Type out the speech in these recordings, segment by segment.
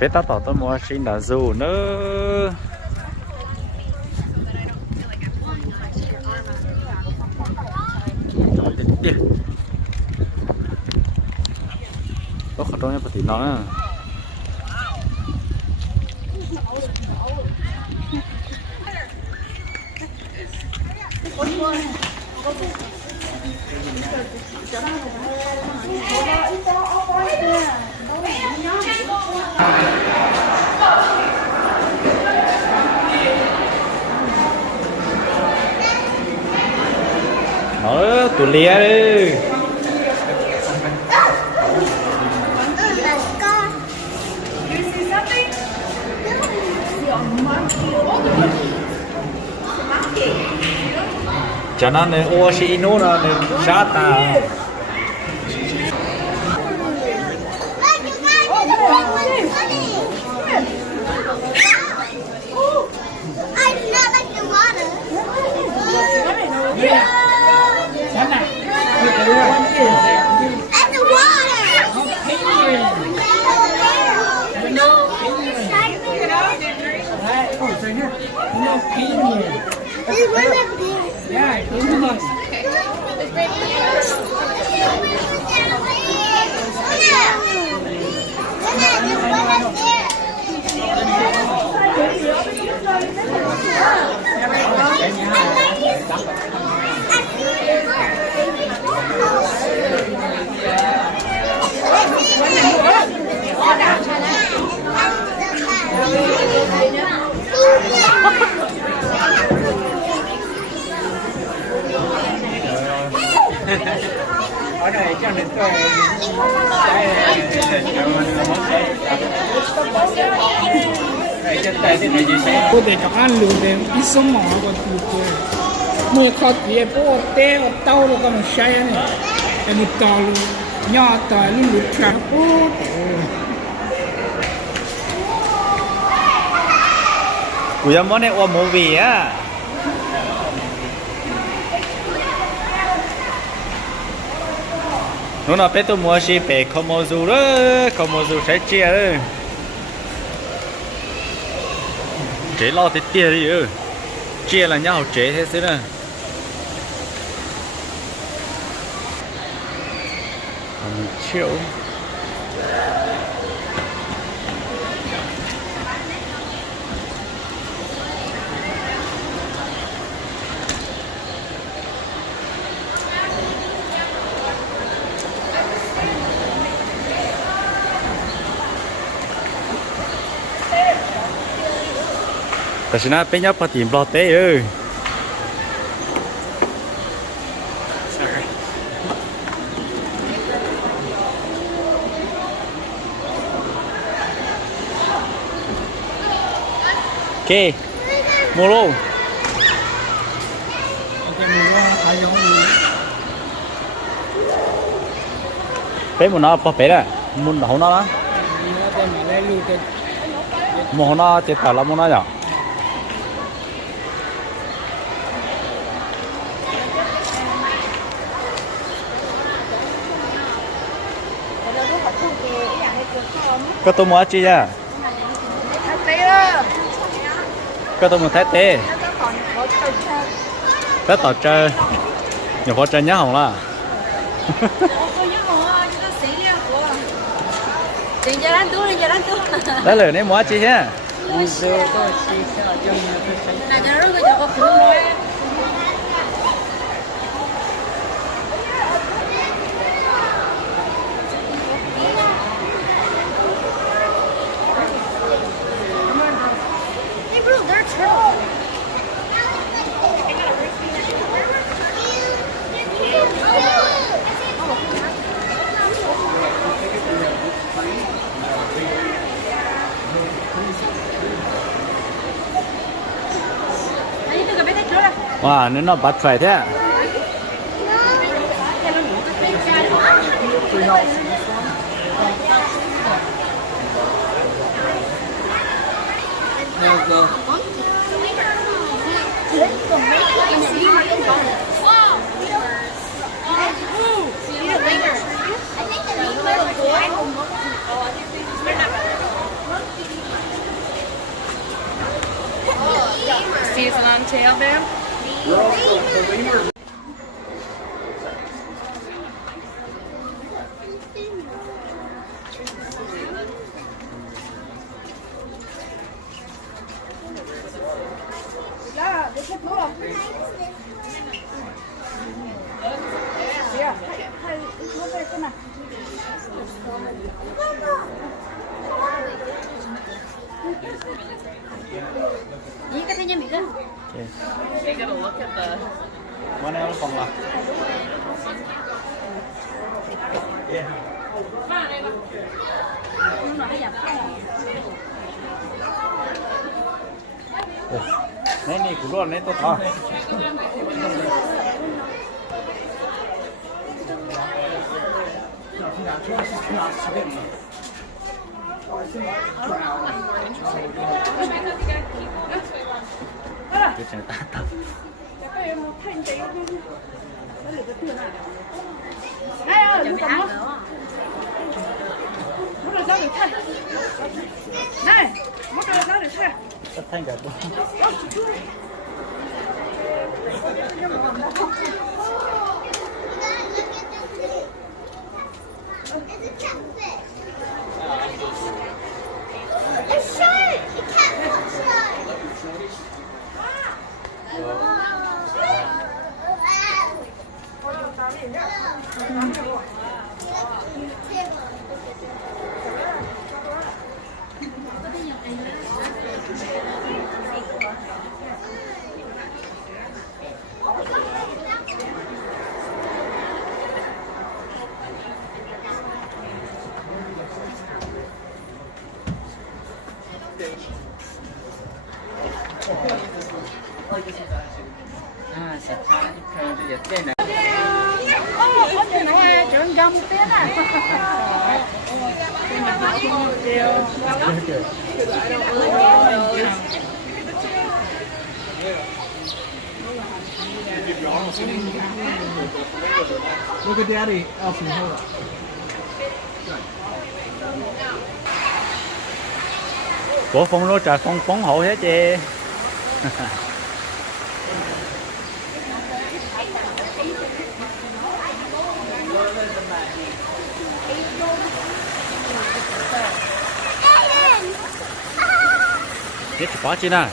bé ta tỏ tôi mua xin là dù nữa có khẩu trang nhá, tí nó nó tụi lia đi cho nó nên ô xí nó nên sát ta ở đây cho nên tôi我哋就按路的一生嘛个地方，每靠地波带个道路咁晒呢，你道路伢道路路全部。กูยังไม่ได้ว่ามูวี่อ่ะนู้นเอาไปตัวมัวชีไปขโมยซูเลยขโมยซูใช้เจี๊ยเลยเจ๊รอติดเตี้ยดิเจี๊ยlà nhauเจ๊thế xí nè chillแต่ฉันน่ะเป็นยักษ์ปฏิบัติเต้โอเคโมโลเป็นหมุนเอาปะเป็ดอ่ะหมุนหัวหน้าละหมุนหัวหน้าเจ็ดแต่ละหมุนหน้าอย่างก็ตัวมัวจีจ้ะก็ตัวมัวthái tê rất tỏ chơi nhiều khó chơi nhá hồng là đấy là nên mua chi nhá wow nếu nó bắt phải thế season on tail, babe? Okay. You gotta look at the. Món này nó còn là Này này cũng luôn đấy tôi thôi. Cái chân ta tập. Rất thanh đẹp luôn. It's short! It can't be short! Ah, sa tayo. Kaya din na. Look at Daddy, Elsie, hold up. Của phong lô trà phong phóng hộ thế chị. Biết thì có chứ nào.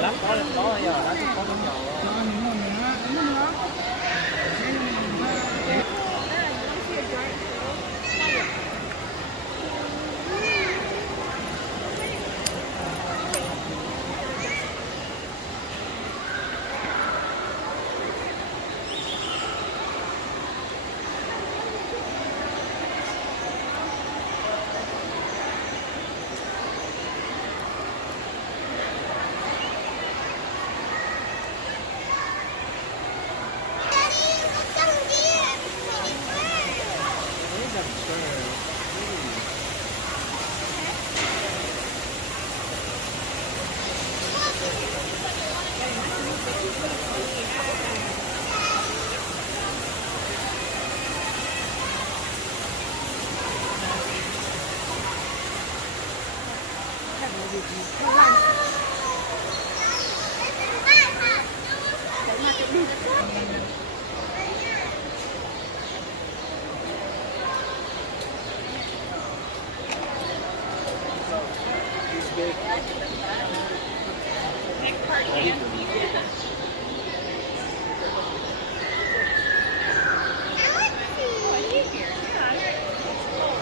Lắm có giờ đã có con nhỏ.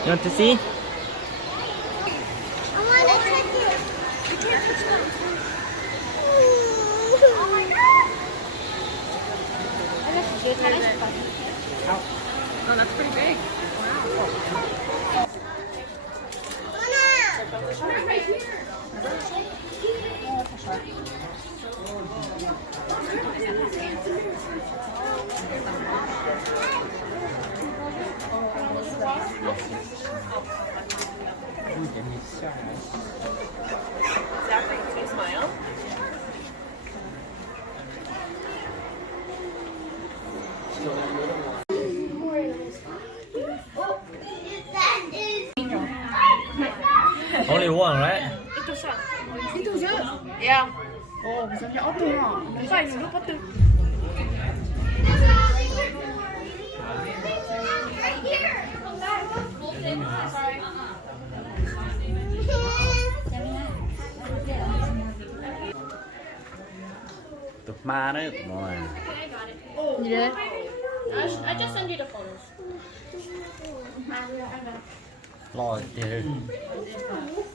You want to see? I want to touch it. I can't touch that. Oh my god. Oh, that's pretty big. Wow. Zachary, can you smile? Only one, right? Yeah. Oh, bisogna 8 no. Non fai sviluppo tu. Tụt ma đấy. Rồi. You did? I just send you the photos. Lo chơi.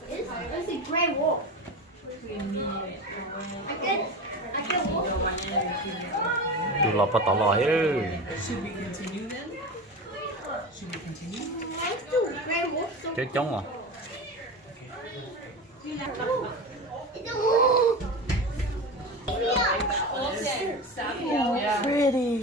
It's a gray wolf. I get wolf. Tụi lọt vào tỏ lòi ư. Should we continue then? Should we continue? I do gray wolf. Chết chóng rồi. It's a wolf. Pretty.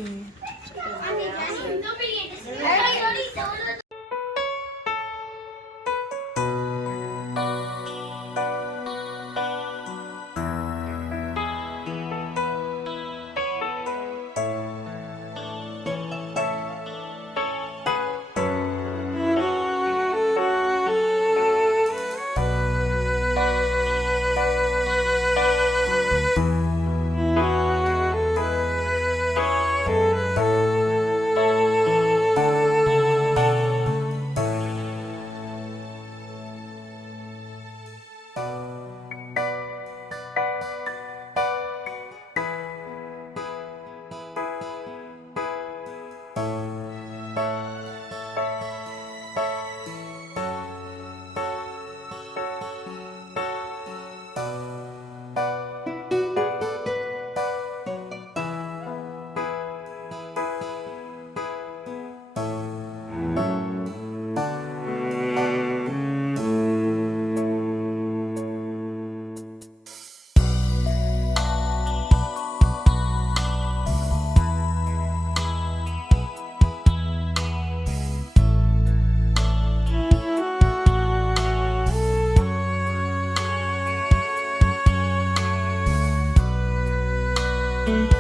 Thank you.